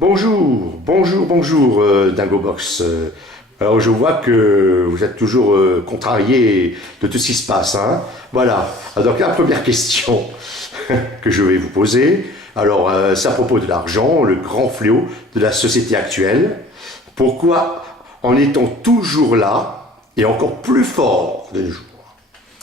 Bonjour, Dingo Box. Alors je vois que vous êtes toujours contrarié de tout ce qui se passe, hein. Voilà. Alors la première question que je vais vous poser, alors c'est à propos de l'argent, le grand fléau de la société actuelle. Pourquoi en est-on toujours là et encore plus fort de nos jours?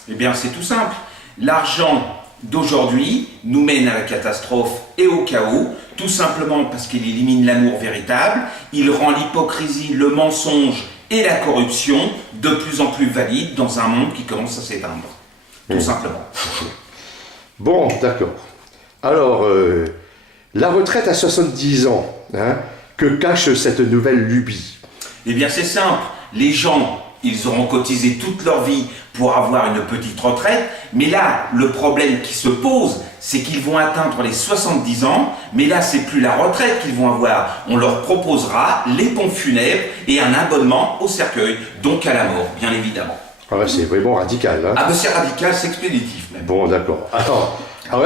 Eh bien, c'est tout simple. L'argent d'aujourd'hui nous mène à la catastrophe et au chaos, tout simplement parce qu'il élimine l'amour véritable, il rend l'hypocrisie, le mensonge et la corruption de plus en plus valides dans un monde qui commence à s'éteindre. Tout simplement. Bon, d'accord. Alors, la retraite à 70 ans, hein, que cache cette nouvelle lubie? Eh bien, c'est simple. Les gens, ils auront cotisé toute leur vie pour avoir une petite retraite, mais là, le problème qui se pose, c'est qu'ils vont atteindre les 70 ans, mais là, c'est plus la retraite qu'ils vont avoir. On leur proposera les pompes funèbres et un abonnement au cercueil, donc à la mort, bien évidemment. Ah ouais, c'est vraiment radical, hein. Ah ben c'est radical, c'est expéditif même. Bon, d'accord. Alors,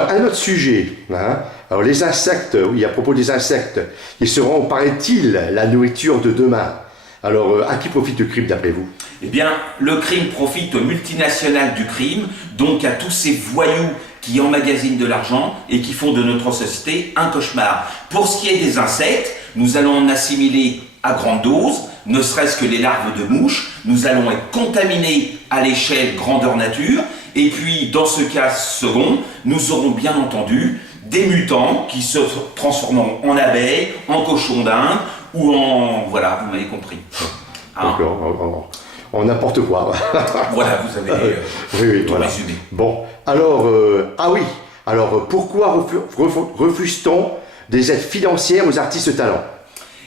un autre sujet, hein. Alors, les insectes, oui, à propos des insectes, ils seront, paraît-il, la nourriture de demain. Alors, à qui profite le crime d'après vous? Eh bien, le crime profite aux multinationales du crime, donc à tous ces voyous qui emmagasinent de l'argent et qui font de notre société un cauchemar. Pour ce qui est des insectes, nous allons en assimiler à grande dose, ne serait-ce que les larves de mouches, nous allons être contaminés à l'échelle grandeur nature, et puis dans ce cas second, nous aurons bien entendu des mutants qui se transformeront en abeilles, en cochons d'Inde, ou en... voilà, vous m'avez compris. Hein? D'accord, en n'importe quoi. Voilà, vous avez oui, tout voilà. résumé. Bon, alors, alors pourquoi refuse-t-on des aides financières aux artistes talents?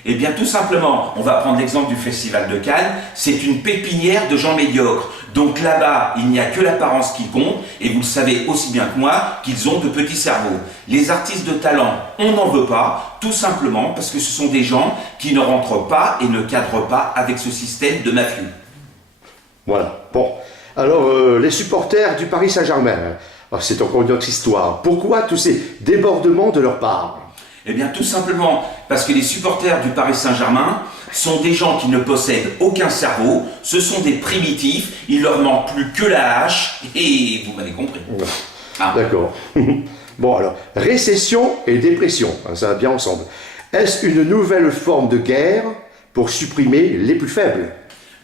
Eh bien, tout simplement, on va prendre l'exemple du Festival de Cannes, c'est une pépinière de gens médiocres. Donc là-bas, il n'y a que l'apparence qui compte, et vous le savez aussi bien que moi, qu'ils ont de petits cerveaux. Les artistes de talent, on n'en veut pas, tout simplement parce que ce sont des gens qui ne rentrent pas et ne cadrent pas avec ce système de mafieux. Voilà, bon. Alors, les supporters du Paris Saint-Germain, c'est encore une autre histoire. Pourquoi tous ces débordements de leur part? Eh bien, tout simplement parce que les supporters du Paris Saint-Germain sont des gens qui ne possèdent aucun cerveau, ce sont des primitifs, il leur manque plus que la hache, et vous m'avez compris. Ah. D'accord. Bon, alors, récession et dépression, ça va bien ensemble. Est-ce une nouvelle forme de guerre pour supprimer les plus faibles?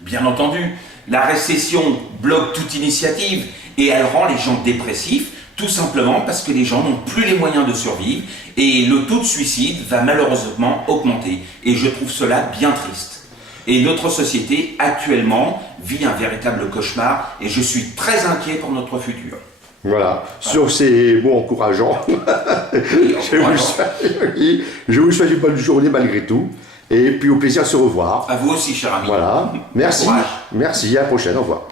Bien entendu, la récession bloque toute initiative et elle rend les gens dépressifs, tout simplement parce que les gens n'ont plus les moyens de survivre et le taux de suicide va malheureusement augmenter. Et je trouve cela bien triste. Et notre société, actuellement, vit un véritable cauchemar et je suis très inquiet pour notre futur. Voilà, sur ces mots encourageants, je vous souhaite une bonne journée malgré tout. Et puis au plaisir de se revoir. À vous aussi, cher ami. Voilà, merci, Courage. merci, à la prochaine, au revoir.